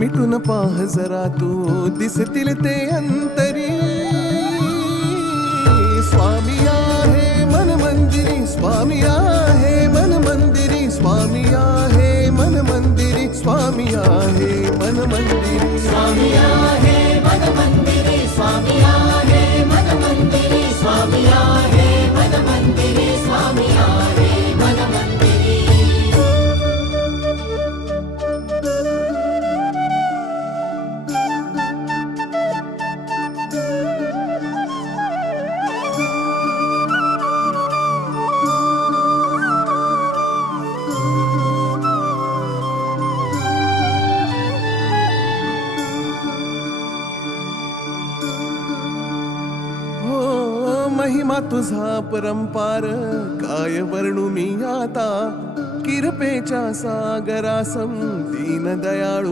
मिटून पाह जरा तू दिसतील ते अंतरी. स्वामी आहे मन मंदिरी, स्वामी आहे मन मंदिरी, स्वामी आहे मन मंदिरी, स्वामी आहे मन मंदिरी. स्वामी आहे मन मंदिरी, स्वामी आहे मन मंदिरी, स्वामी आहे मन मंदिरी, स्वामी आहे मन मंदिरी. महिमा तुझा परंपार काय वर्णू मी आता. किरपेच्या सागरासम दीन दयाळू